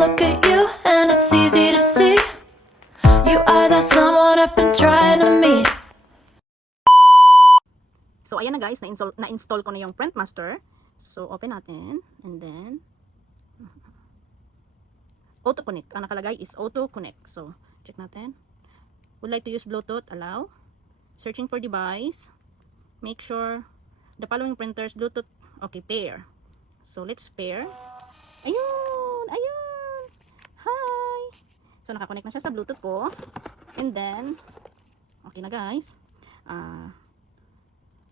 look at you and it's easy to see. You are that someone I've been trying to meet. So ayan na guys, na-install ko na yung PrintMaster. So open natin and then auto connect. Ang nakalagay is auto connect. So check natin. Would like to use Bluetooth, allow. Searching for device. Make sure the following printers Bluetooth. Okay, pair. So let's pair. Ayun, ayun. Hi. So nakakonect na siya sa Bluetooth ko. And then okay na guys.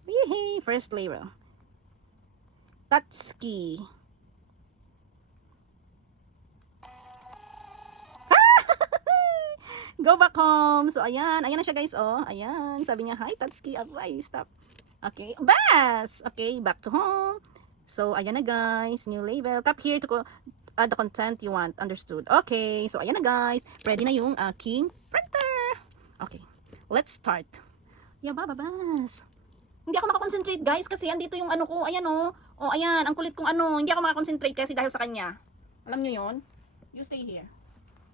Yehey, first label. Touch-key. Go back home. So ayan, ayan na siya guys, oh. Ayan, sabi niya, hi Touch-key, aray, stop. Okay, bas. Okay, back to home. So ayan na guys, new label. Tap here to add the content you want. Understood. Okay, so ayan na guys, ready na yung aking printer. Okay, let's start. Yaba, babas. Hindi ako makakonsentrate guys kasi andito yung ano ko, ayan oh. Oh, ayan, ang kulit kong ano. Hindi ako makakonsentrate kasi dahil sa kanya. Alam nyo yun? You stay here.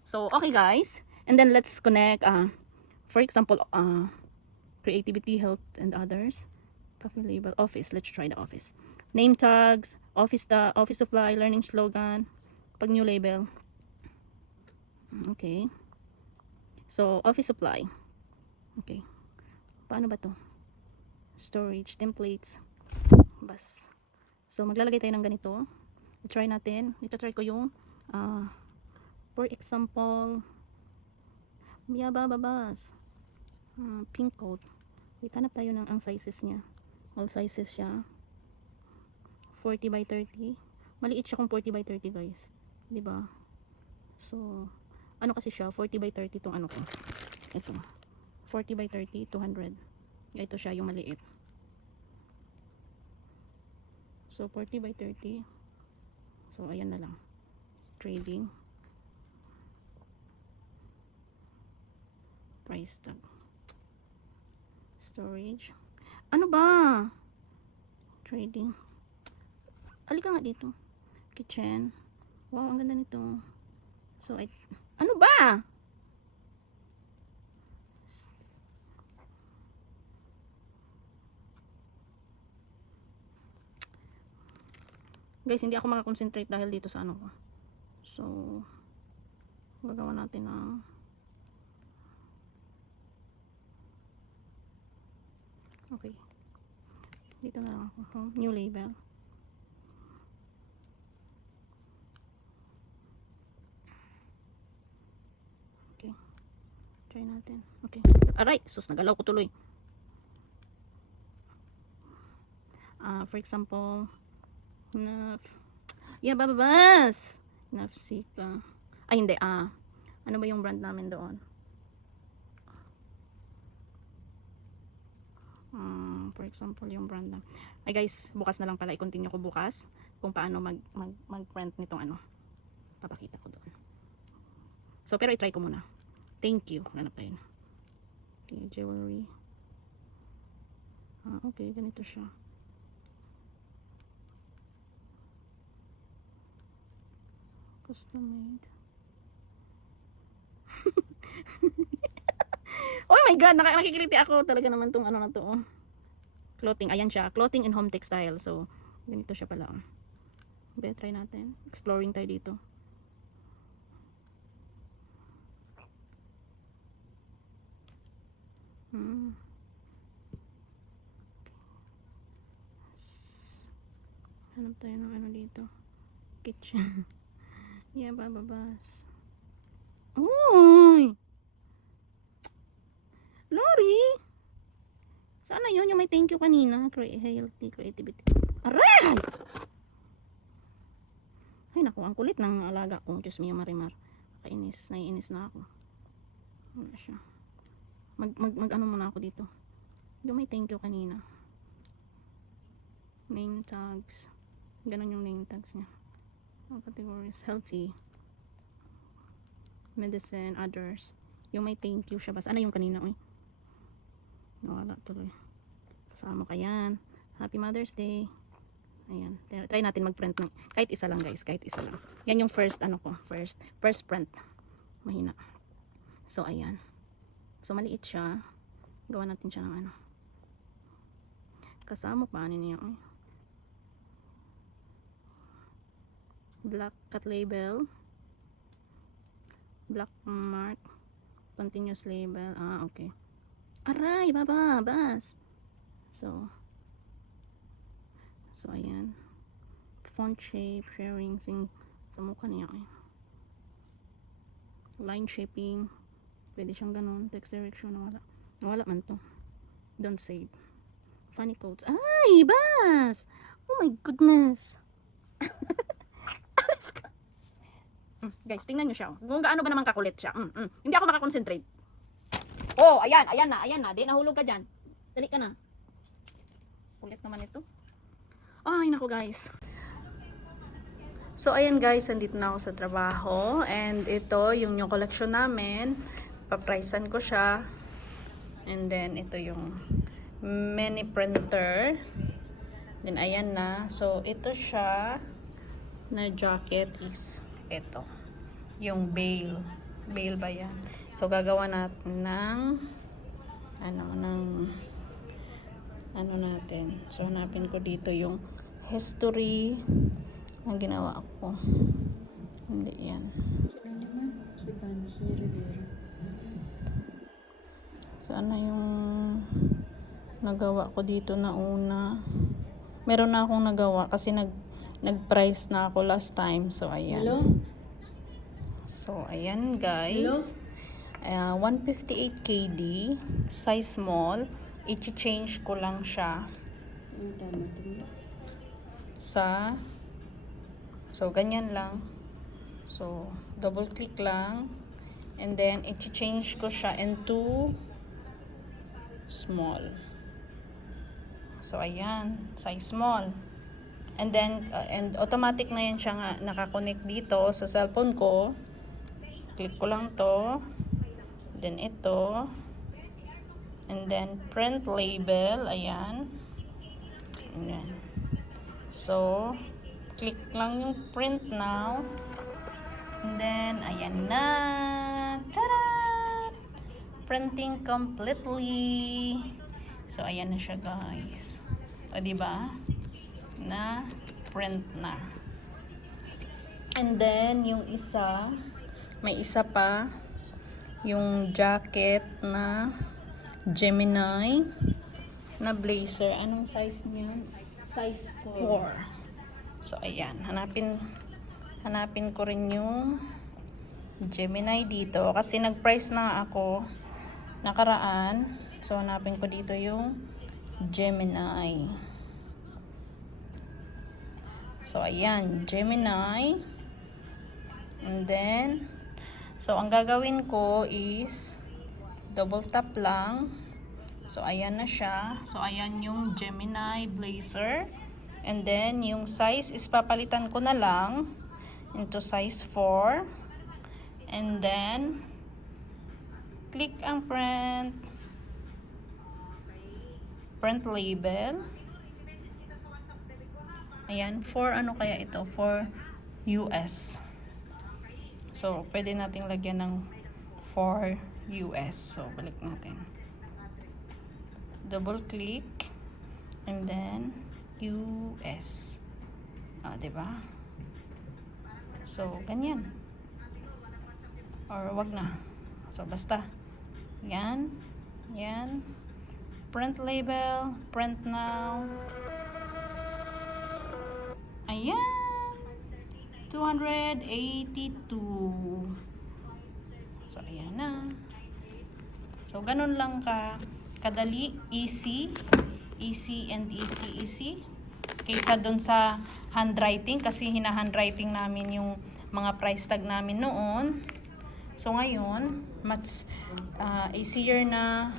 So, okay guys. And then let's connect, for example, creativity, health, and others. Coffee label, office. Let's try the office. Name tags, office supply, learning slogan. Pag new label. Okay. So, office supply. Okay. Paano ba to? Storage, templates, bas. So maglalagay tayo ng ganito. I-try natin. Ito-try ko yung for example babas pink coat. Wait, hanap tayo ng ang sizes niya. All sizes siya. 40 by 30. Maliit siya kung 40 by 30 guys. 'Di ba? So ano kasi siya 40 by 30 tong ano ko. Ito. 40 by 30, 200. Ito siya yung maliit. So 40 by 30. So ayan na lang. Trading. Price tag. Storage. Ano ba? Trading. Alika nga dito. Kitchen. Wow, ang ganda nito. So ano ba? Guys, hindi ako makakonsentrate dahil dito sa ano ko. So, gagawa natin ng okay. Dito na lang ako. New label. Okay. Try natin. Okay. Aray! Sus, nagalaw ko tuloy. For example, bababas. Nafsika. Ay, hindi. Ano ba yung brand namin doon? For example, yung brand na. Ay guys, bukas na lang pala. I-continue ko bukas kung paano mag-print nitong ano. Papakita ko doon. So, pero i-try ko muna. Thank you. Hanap tayo. Okay, jewelry. Okay, ganito siya. Custom made. Oh my god, nakikiliti ako talaga naman tong ano na to. Oh. Clothing, ayan siya. Clothing and home textile. So, ganito siya pala. Oh. Okay, try natin. Exploring tayo dito. Hanap tayo ng ano dito. Kitchen. Yeah, bababas. Uy! Lori! Sana yun yung may thank you kanina. Healthy, creativity. Aray! Ay naku, ang kulit ng alaga ko. Diyos mio, marimar. Kainis. Naiinis na ako. Wala siya. Mag-ano muna ako dito. Yung may thank you kanina. Name tags. Ganon yung name tags niya. Categories, healthy, medicine, others. Yung may thank you siya. Basta ano yung kanina, uy. Nawala tuloy. Kasama ka yan. Happy Mother's Day. Ayan. Try natin mag-print ng kahit isa lang guys. Kahit isa lang. Yan yung first ano ko. First print. Mahina. So, ayan. So, maliit siya. Gawa natin siya ng ano. Kasama pa. Ano niya? Black cut label. Black mark. Continuous label. Ah, okay. Aray! Babas! So, ayan. Font shape, sharing, sing. Sa mukha niya. Line shaping. Pwede siyang ganun. Text direction. Nawala man to. Don't save. Funny quotes. Ay! Bas! Oh my goodness! Alas ka. Guys, tingnan nyo siya. Kung gaano ba naman kakulit siya. Hindi ako makakonsentrate. Oh, ayan na. Di, nahulog ka dyan. Dali ka na. Kulit naman ito. Ay, naku guys. So, ayan guys, andito na ako sa trabaho. And ito, yung collection namin. Papricean ko siya. And then, ito yung mini printer. Then, ayan na. So, ito siya na jacket is ito. Yung bail. Bail ba yan? So, gagawa natin ng ano natin. So, hanapin ko dito yung history na ginawa ko. Hindi yan. So, ano yung nagawa ko dito na una? Meron na akong nagawa kasi nag-price na ako last time. So, ayan. Hello? So, ayan guys. 158 KD. Size small. I-change ko lang siya sa ganyan lang. So, double click lang. And then, i-change ko siya into small. So, ayan. Size small. And then, and automatic na yan siya nga nakakonect dito sa cellphone ko. Click ko lang to. Then, ito. And then, print label. Ayan. Ayan. So, click lang yung print now. And then, ayan na. Tada! Printing completely. So, ayan na siya guys. O, diba? Na print na. And then, yung isa, may isa pa. Yung jacket na Gemini na blazer. Anong size niya? Size 4. So, ayan. Hanapin ko rin yung Gemini dito. Kasi nag-price na ako nakaraan. So, hanapin ko dito yung Gemini. So, ayan. Gemini. And then, so, ang gagawin ko is double tap lang. So, ayan na siya. So, ayan yung Gemini blazer. And then, yung size is papalitan ko na lang into size 4. And then, click ang print label. Ayan, for ano kaya ito? For US. So, pwede nating lagyan ng for US. So, balik natin. Double click. And then, US. Diba? So, ganyan. Or, wag na. So, basta. Yan. Yan. Print label. Print now. Ayan. 282. So, ayan na. So, ganun lang kadali. Easy and easy. Kaysa dun sa handwriting. Kasi hina-handwriting namin yung mga price tag namin noon. So, ngayon, much easier na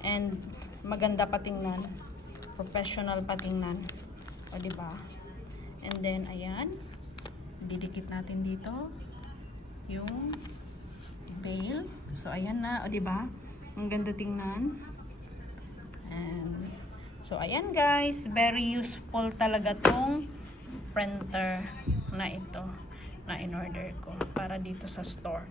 and maganda patingnan. Professional patingnan. O, diba? And then, ayan. Didikit natin dito yung bail. So, ayan na. O, diba? Ang ganda tingnan. And, So, ayan guys, very useful talaga tong printer na ito na in-order ko para dito sa store.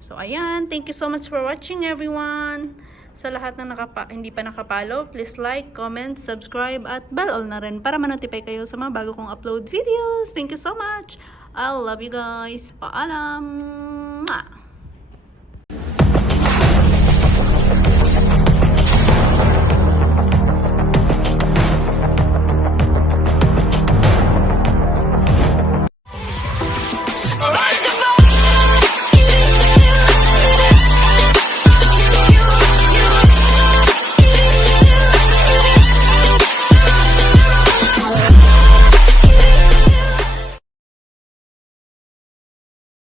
So, ayan, thank you so much for watching everyone. Sa lahat na hindi pa nakapalo, please like, comment, subscribe, at bell all na rin para ma-notify kayo sa mga bago kong upload videos. Thank you so much. I love you guys. Paalam!